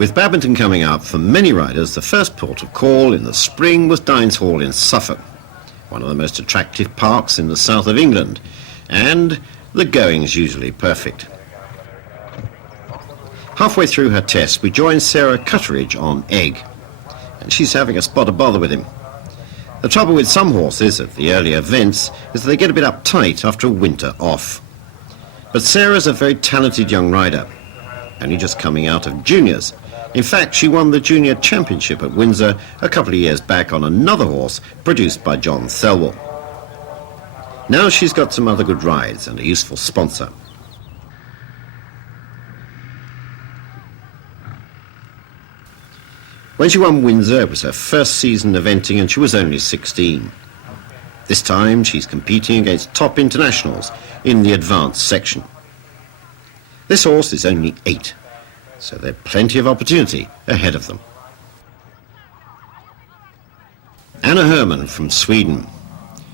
With badminton coming up, for many riders, the first port of call in the spring was Dynes Hall in Suffolk, one of the most attractive parks in the south of England, and the going's usually perfect. Halfway through her test, we joined Sarah Cutteridge on egg, and she's having a spot of bother with him. The trouble with some horses at the early events is that they get a bit uptight after a winter off. But Sarah's a very talented young rider, only just coming out of juniors. In fact, she won the Junior Championship at Windsor a couple of years back on another horse produced by John Thelwell. Now she's got some other good rides and a useful sponsor. When she won Windsor, it was her first season eventing and she was only 16. This time she's competing against top internationals in the advanced section. This horse is only 8. So there's plenty of opportunity ahead of them. Anna Herman from Sweden.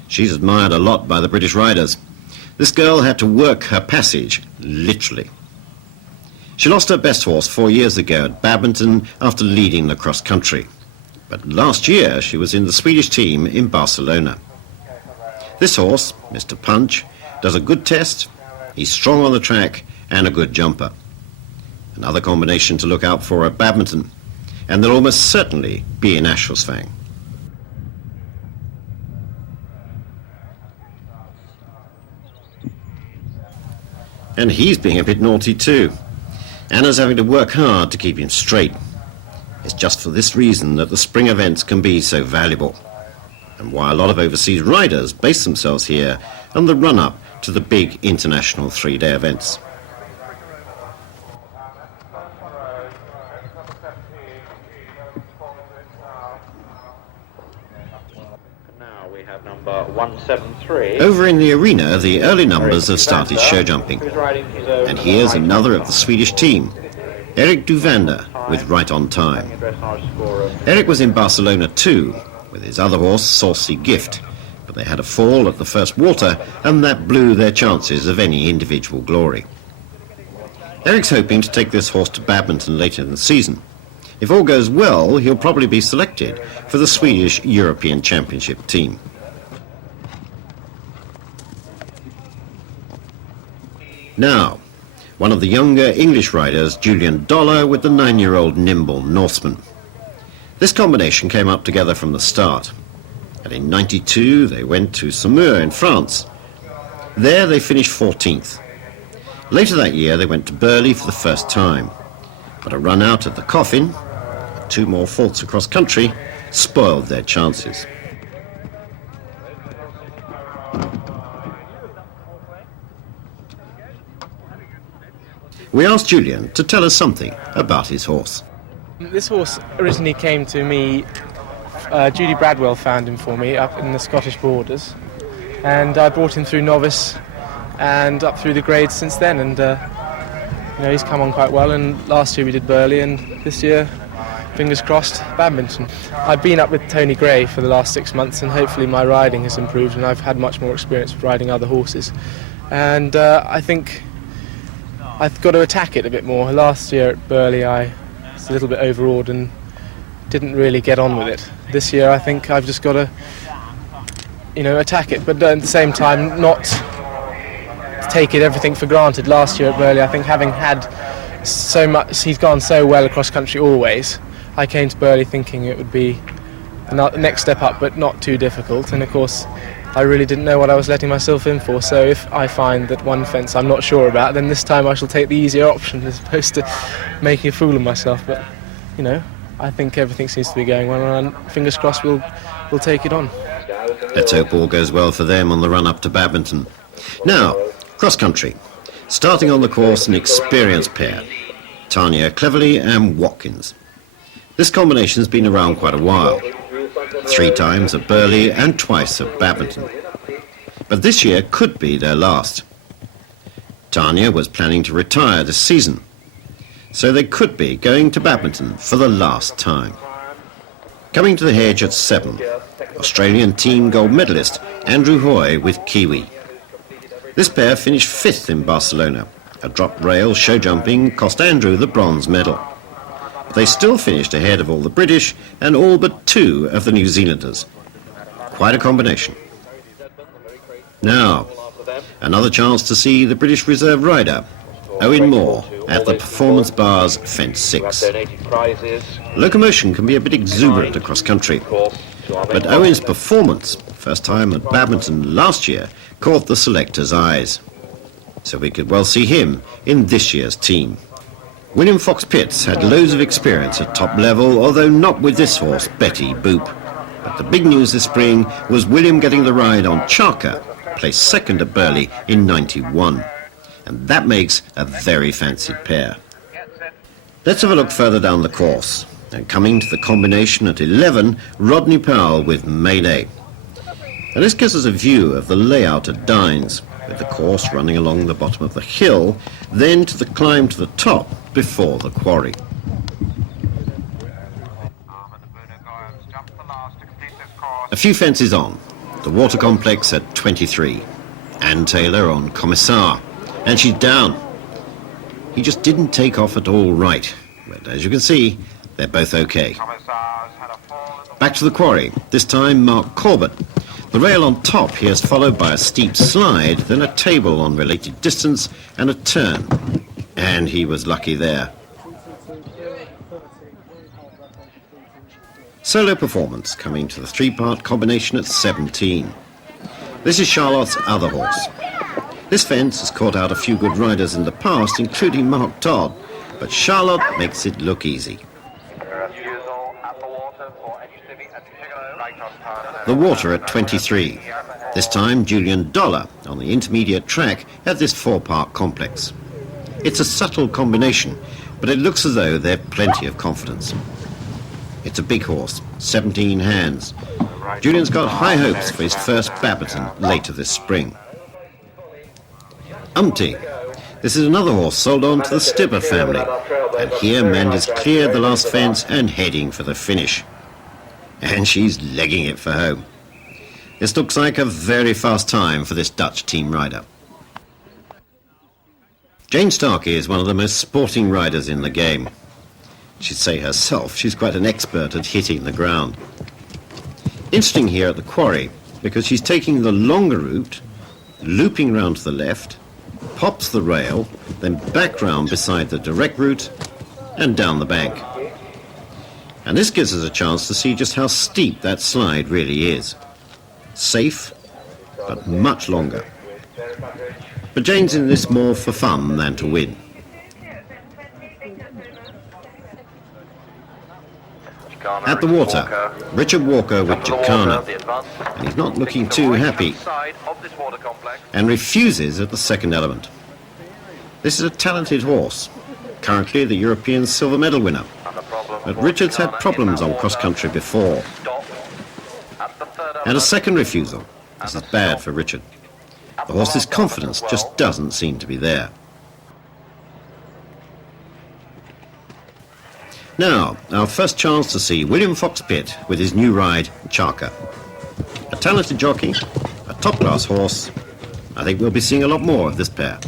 She's admired a lot by the British riders. This girl had to work her passage, literally. She lost her best horse 4 years ago at badminton after leading the cross-country. But last year she was in the Swedish team in Barcelona. This horse, Mr. Punch, does a good test, he's strong on the track and a good jumper. Another combination to look out for at badminton, and there'll almost certainly be in Ashelsfang. And he's being a bit naughty too. Anna's having to work hard to keep him straight. It's just for this reason that the spring events can be so valuable, and why a lot of overseas riders base themselves here on the run-up to the big international 3-day events. Number 173. Over in the arena, the early numbers have started show jumping. And here's another of the Swedish team, Erik Duvander, with Right on Time. Erik was in Barcelona too, with his other horse, Saucy Gift, but they had a fall at the first water, and that blew their chances of any individual glory. Erik's hoping to take this horse to badminton later in the season. If all goes well, he'll probably be selected for the Swedish European Championship team. Now, one of the younger English riders, Julian Dollar, with the 9-year-old nimble Norseman. This combination came up together from the start, and in '92 they went to Saumur in France. There they finished 14th. Later that year they went to Burghley for the first time, but a run out at the Coffin, 2 more faults across country, spoiled their chances. We asked Julian to tell us something about his horse. This horse originally came to me, Judy Bradwell found him for me up in the Scottish borders, and I brought him through novice and up through the grades since then, and he's come on quite well, and last year we did Burghley, and this year, fingers crossed, badminton. I've been up with Tony Gray for the last 6 months, and hopefully my riding has improved, and I've had much more experience with riding other horses, and I think I've got to attack it a bit more. Last year at Burghley I was a little bit overawed and didn't really get on with it. This year I think I've just got to, attack it, but at the same time not take everything for granted. Last year at Burghley, I think having had so much, he's gone so well across country always. I came to Burghley thinking it would be the next step up, but not too difficult, and of course I really didn't know what I was letting myself in for, so if I find that one fence I'm not sure about, then this time I shall take the easier option as opposed to making a fool of myself. But, I think everything seems to be going well, and fingers crossed we'll take it on. Let's hope all goes well for them on the run-up to badminton. Now, cross-country. Starting on the course, an experienced pair, Tanya Cleverly and Watkins. This combination's been around quite a while. 3 times at Burghley and twice at badminton. But this year could be their last. Tanya was planning to retire this season, so they could be going to badminton for the last time. Coming to the hedge at 7, Australian team gold medalist Andrew Hoy with Kiwi. This pair finished 5th in Barcelona. A drop rail show jumping cost Andrew the bronze medal. They still finished ahead of all the British and all but 2 of the New Zealanders. Quite a combination. Now, another chance to see the British reserve rider, Owen at the performance bars fence 6. Locomotion can be a bit exuberant across country, but Owen's performance, first time at badminton last year, caught the selectors' eyes. So we could well see him in this year's team. William Fox-Pitt had loads of experience at top level, although not with this horse, Betty Boop. But the big news this spring was William getting the ride on Charker, placed second at Burghley in '91. And that makes a very fancied pair. Let's have a look further down the course. And coming to the combination at 11, Rodney Powell with Mayday. And this gives us a view of the layout at Dynes, with the course running along the bottom of the hill, then to the climb to the top before the quarry. A few fences on, the water complex at 23. Anne Taylor on Commissar, and she's down. He just didn't take off at all right, but as you can see, they're both okay. Back to the quarry, this time Mark Corbett. The rail on top here is followed by a steep slide, then a table on related distance and a turn. And he was lucky there. Solo performance coming to the 3-part combination at 17. This is Charlotte's other horse. This fence has caught out a few good riders in the past, including Mark Todd, but Charlotte makes it look easy. The water at 23. This time Julian Dollar on the intermediate track at this 4-part complex. It's a subtle combination, but it looks as though they've plenty of confidence. It's a big horse, 17 hands. Julian's got high hopes for his first badminton later this spring. Umpty. This is another horse sold on to the Stibber family. And here Mandy's cleared the last fence and heading for the finish. And she's legging it for home. This looks like a very fast time for this Dutch team rider. Jane Starkey is one of the most sporting riders in the game. She'd say herself she's quite an expert at hitting the ground. Interesting here at the quarry, because she's taking the longer route, looping round to the left, pops the rail, then back round beside the direct route, and down the bank. And this gives us a chance to see just how steep that slide really is. Safe, but much longer. But Jane's in this more for fun than to win. At the water, Richard Walker with Jacana, and he's not looking too happy, and refuses at the second element. This is a talented horse, currently the European silver medal winner, but Richard's had problems on cross-country before. And a second refusal. This is bad for Richard. The horse's confidence just doesn't seem to be there. Now, our first chance to see William Fox-Pitt with his new ride, Charker. A talented jockey, a top-class horse. I think we'll be seeing a lot more of this pair.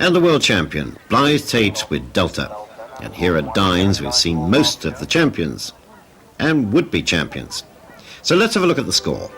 And the world champion, Blythe Tate with Delta. And here at Dynes we've seen most of the champions and would-be champions. So let's have a look at the score.